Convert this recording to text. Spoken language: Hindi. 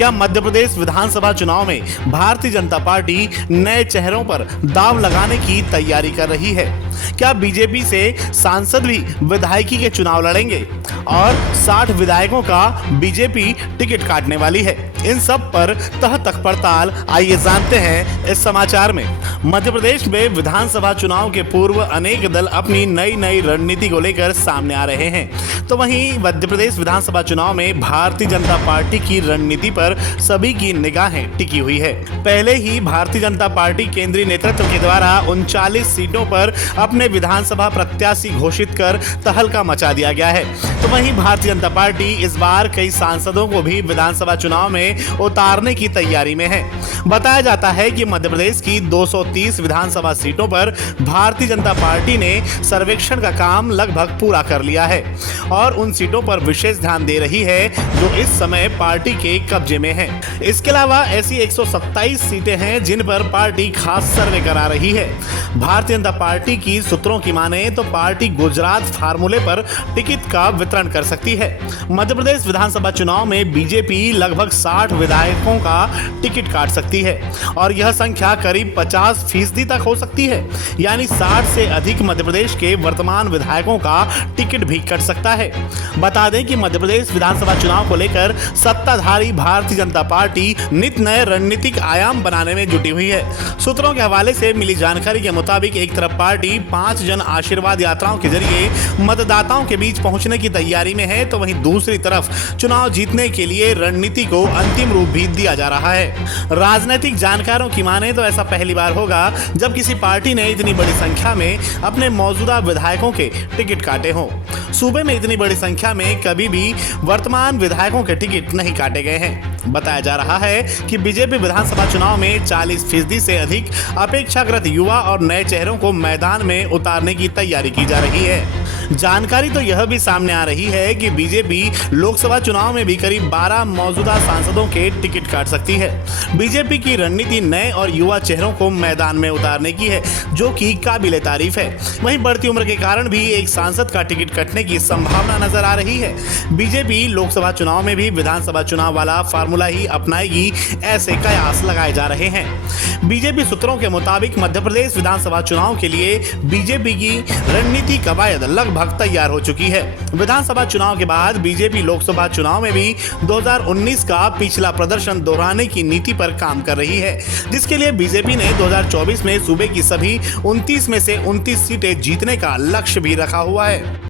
क्या मध्य प्रदेश विधानसभा चुनाव में भारतीय जनता पार्टी नए चेहरों पर दांव लगाने की तैयारी कर रही है? क्या बीजेपी से सांसद भी विधायकी के चुनाव लड़ेंगे और 60 विधायकों का बीजेपी टिकट काटने वाली है? इन सब पर तह तक पड़ताल आइए जानते हैं इस समाचार में। मध्य प्रदेश में विधानसभा चुनाव के पूर्व अनेक दल अपनी नई रणनीति को लेकर सामने आ रहे हैं, तो वहीं मध्य प्रदेश विधानसभा चुनाव में भारतीय जनता पार्टी की रणनीति पर सभी की निगाहें टिकी हुई है। पहले ही भारतीय जनता पार्टी केंद्रीय नेतृत्व के द्वारा 39 सीटों पर अपने विधानसभा प्रत्याशी घोषित कर तहलका मचा दिया गया है, तो वहीं भारतीय जनता पार्टी इस बार कई सांसदों को भी विधानसभा चुनाव में उतारने की तैयारी में है। बताया जाता है कि मध्य प्रदेश की 230 विधानसभा सीटों पर भारतीय जनता पार्टी ने सर्वेक्षण का काम लगभग पूरा कर लिया है और उन सीटों पर विशेष ध्यान दे रही है जो इस समय पार्टी के कब्जे में है। इसके अलावा ऐसी 127 सीटें हैं जिन पर पार्टी खास सर्वे करा रही है। भारतीय जनता पार्टी की सूत्रों की माने तो पार्टी गुजरात फार्मूले पर टिकट का वितरण कर सकती है। मध्य प्रदेश विधानसभा चुनाव में बीजेपी लगभग 60 विधायकों का टिकट काट सकती है और यह संख्या करीब 50% तक हो सकती है, यानी 60 से अधिक मध्य प्रदेश के वर्तमान विधायकों का टिकट भी कट सकता है। बता दें कि मध्य प्रदेश विधानसभा चुनाव को लेकर सत्ताधारी भारतीय जनता पार्टी नित नए रणनीतिक आयाम बनाने में जुटी हुई है। सूत्रों के हवाले से मिली जानकारी के मुताबिक एक तरफ पार्टी 5 जन आशीर्वाद यात्राओं के जरिए मतदाताओं के बीच पहुंचने की तैयारी में है, तो वहीं दूसरी तरफ चुनाव जीतने के लिए रणनीति को अंतिम रूप भी दिया जा रहा है। राजनीतिक जानकारों की माने तो ऐसा पहली बार होगा जब किसी पार्टी ने इतनी बड़ी संख्या में अपने मौजूदा विधायकों के टिकट काटे हों। सूबे में इतनी बड़ी संख्या में कभी भी वर्तमान विधायकों के टिकट नहीं काटे गए हैं। बताया जा रहा है कि बीजेपी विधानसभा चुनाव में 40% से अधिक अपेक्षाकृत युवा और नए चेहरों को मैदान में उतारने की तैयारी की जा रही है। जानकारी तो यह भी सामने आ रही है कि बीजेपी लोकसभा चुनाव में भी करीब 12 मौजूदा सांसदों के टिकट काट सकती है। बीजेपी की रणनीति नए और युवा चेहरों को मैदान में उतारने की है, जो कि काबिले तारीफ है। वहीं बढ़ती उम्र के कारण भी एक सांसद का टिकट कटने की संभावना नजर आ रही है। बीजेपी लोकसभा चुनाव में भी विधानसभा चुनाव वाला फार्मूला ही अपनाएगी, ऐसे कयास लगाए जा रहे हैं। बीजेपी सूत्रों के मुताबिक मध्य प्रदेश विधानसभा चुनाव के लिए बीजेपी की रणनीति कवायद लगभग तैयार हो चुकी है। विधानसभा चुनाव के बाद बीजेपी लोकसभा चुनाव में भी 2019 का पिछला प्रदर्शन दोहराने की नीति पर काम कर रही है, जिसके लिए बीजेपी ने 2024 में सूबे की सभी 29 में से 29 सीटें जीतने का लक्ष्य भी रखा हुआ है।